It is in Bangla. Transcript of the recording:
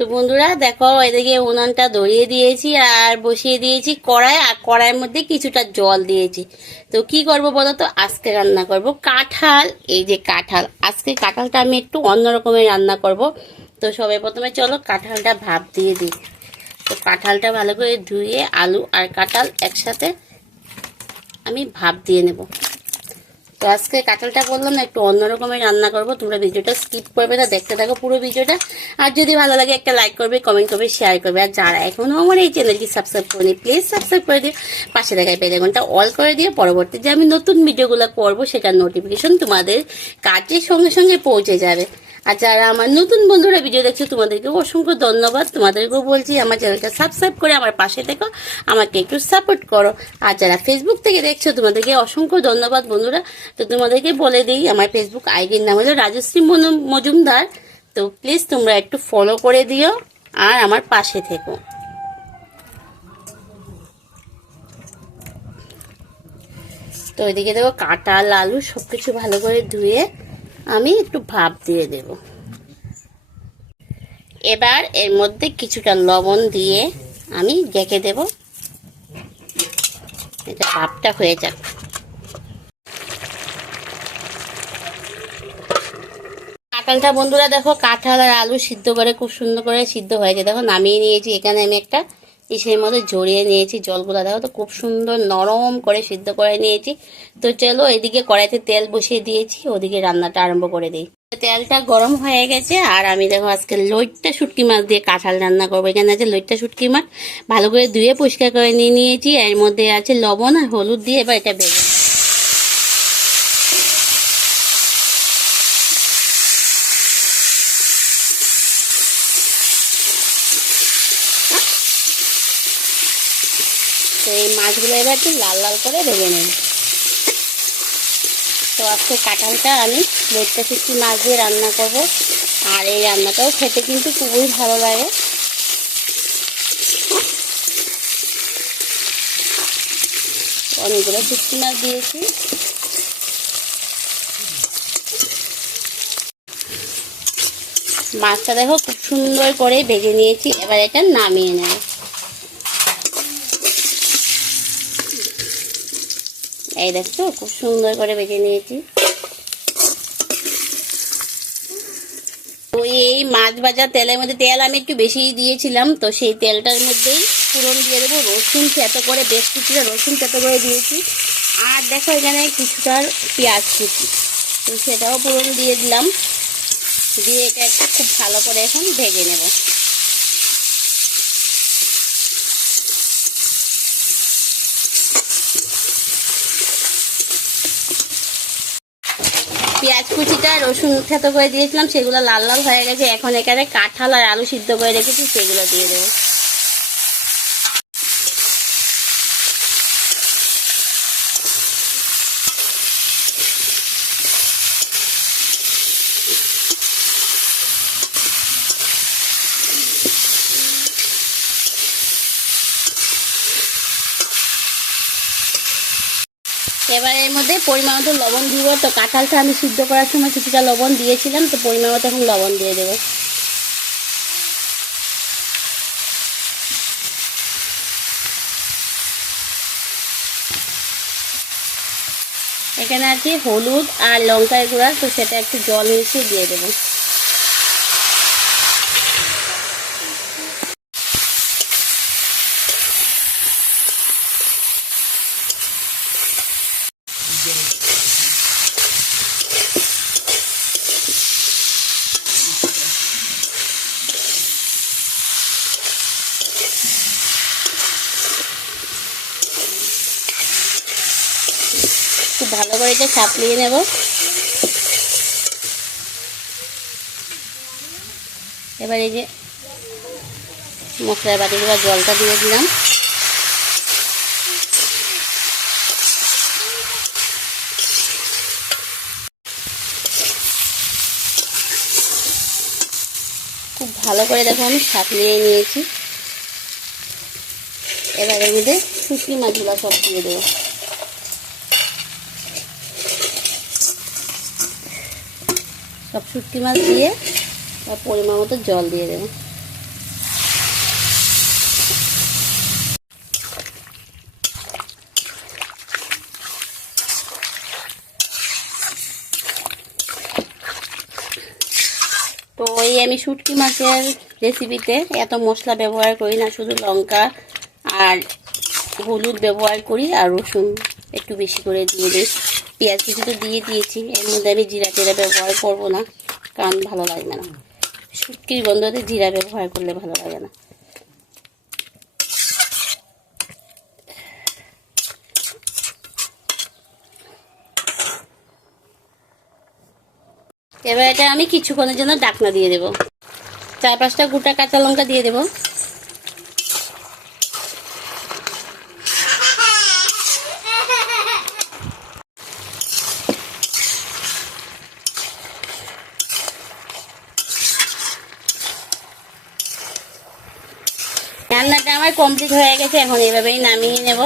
তো বন্ধুরা দেখো, এদিকে উনানটা ধরিয়ে দিয়েছি আর বসিয়ে দিয়েছি কড়াই, আর কড়াইয়ের মধ্যে কিছুটা জল দিয়েছি। তো কি করব বলো তো, আজকে রান্না করব কাঁঠাল। এই যে কাঁঠাল, আজকে কাঁঠালটা আমি একটু অন্য রকমের রান্না করব। তো সবাই প্রথমে চলো কাঁঠালটা ভাপ দিয়ে দিই। তো কাঁঠালটা ভালো করে ধুয়ে আলু আর কাঁঠাল একসাথে আমি ভাপ দিয়ে নেব। তো আজকে কাঁঠালটা বললাম না একটু অন্য রকমের রান্না করবো। তোমরা ভিডিওটা স্কিপ করবে না, দেখতে থাকো পুরো ভিডিওটা। আর যদি ভালো লাগে একটা লাইক করবে, কমেন্ট করবে, শেয়ার করবে। আর যারা এখনো আমার এই চ্যানেলটি সাবস্ক্রাইব করেনি প্লিজ সাবস্ক্রাইব করে দিও, পাশে দেখায় বেল আইকনটা অল করে দিয়ে পরবর্তী যে আমি নতুন ভিডিওগুলো করবো সেটার নোটিফিকেশন তোমাদের কাজের সঙ্গে সঙ্গে পৌঁছে যাবে। আর যারা আমার নতুন বন্ধুরা ভিডিও দেখছো তোমাদেরকে অসংখ্য ধন্যবাদ। তোমাদেরকেও বলছি আমার চ্যানেলটা সাবস্ক্রাইব করে আমার পাশে থেকো, আমাকে একটু সাপোর্ট করো। আর যারা ফেসবুক থেকে দেখছো তোমাদেরকে অসংখ্য ধন্যবাদ বন্ধুরা। তো তোমাদেরকে বলে দিই, আমার ফেসবুক আইডির নাম হলো রাজশ্রী মজুমদার। তো প্লিজ তোমরা একটু ফলো করে দিও আর আমার পাশে থেকো। তো এদিকে দেখো কাঁঠাল আলু সবকিছু ভালো করে ধুয়ে আমি একটু ভাপ দিয়ে দেব। এবার এর মধ্যে কিছুটা লবণ দিয়ে আমি ঢেকে দেব, এটা ভাপটা হয়ে যাক। কাঁঠালটা বন্ধুরা দেখো, কাঁঠাল আর আলু সিদ্ধ করে খুব সুন্দর করে সিদ্ধ হয়েছে। দেখো নামিয়ে নিয়েছি, এখানে আমি একটা ইসের মধ্যে ঝরিয়ে নিয়েছি জলগুলা। দেখো তো খুব সুন্দর নরম করে সিদ্ধ করে নিয়েছি। তো চলো এদিকে কড়াইতে তেল বসিয়ে দিয়েছি, ওদিকে রান্নাটা আরম্ভ করে দিই। তেলটা গরম হয়ে গেছে আর আমি দেখো আজকে লইট্টা শুটকি মাছ দিয়ে কাঁঠাল রান্না করবো। এখানে আছে লইট্টা শুটকি মাছ, ভালো করে ধুয়ে পরিষ্কার করে নিয়ে নিয়েছি। এর মধ্যে আছে লবণ আর হলুদ দিয়ে এবার এটা ভেজে। তো এই মাছগুলো এবার একটু লাল লাল করে ভেজে নেব। তো আজকে কাঁঠালটা আমি লইট্টা শুটকি মাছ দিয়ে রান্না করব। আর এই রান্নাটাও খেতে কিন্তু খুবই ভালো লাগে। অনেকগুলো শুটকি মাছ দিয়েছি। মাছটা দেখো খুব সুন্দর করে ভেজে নিয়েছি, এবার এটা নামিয়ে নেব। এই দেখছো খুব সুন্দর করে ভেজে নিয়েছি। তো এই মাছ ভাজা তেলের মধ্যে তেল আমি একটু বেশি দিয়েছিলাম, তো সেই তেলটার মধ্যেই ফোড়ন দিয়ে দেবো। রসুন থেতো করে, বেশ কিছুটা রসুন থেতো করে দিয়েছি। আর দেখো এখানে কিছুটা পেঁয়াজ কুচি, তো সেটাও ফোড়ন দিয়ে দিলাম। দিয়ে এটা একটু খুব ভালো করে এখন ভেজে নেব। পেঁয়াজ কুচিটা রসুন থেতো করে দিয়েছিলাম, সেগুলো লাল লাল হয়ে গেছে। এখন এখানে কাঁঠাল আর আলু সিদ্ধ করে রেখেছি, সেগুলো দিয়ে দেবো। এবার এর মধ্যে পরিমাণ মতো লবণ দিব। তো কাঁঠালটা আমি সিদ্ধ করার সময় কিছুটা লবণ দিয়েছিলাম, তো পরিমাণ মতো এখন লবণ দিয়ে দেবো। এখানে আছে হলুদ আর লঙ্কার গুঁড়া, তো সেটা একটু জল মিশিয়ে দিয়ে দেবো। খুব ভালো করে এটা চাপিয়ে নেব। এবার এই যে মশলার বাটিগুলো জলটা দিয়ে দিলাম। খুব ভালো করে দেখো আমি চাপিয়ে নিয়েছি। এবার এর মধ্যে শুটকি মাছগুলো সব দিয়ে দেবো। সব শুটকি মাছ দিয়ে পরিমাণ মতো জল দিয়ে দেবো। তো এই আমি শুটকি মাছের রেসিপিতে এত মশলা ব্যবহার করি না, শুধু লঙ্কা আর হলুদ ব্যবহার করি আর রসুন একটু বেশি করে দিয়ে দিই। পেঁয়াজ কিছু তো দিয়ে দিয়েছি, এর মধ্যে আমি জিরা টিরা ব্যবহার করব না, কারণ ভালো লাগবে না। শুটকির গন্ধতে জিরা ব্যবহার করলে ভালো লাগে না। এবার এটা আমি কিছুক্ষণের জন্য ঢাকনা দিয়ে দেবো। 4-5টা গোটা কাঁচা লঙ্কা দিয়ে দেবো। রান্নাটা আমার কমপ্লিট হয়ে গেছে, এখন এভাবেই নামিয়ে নেব।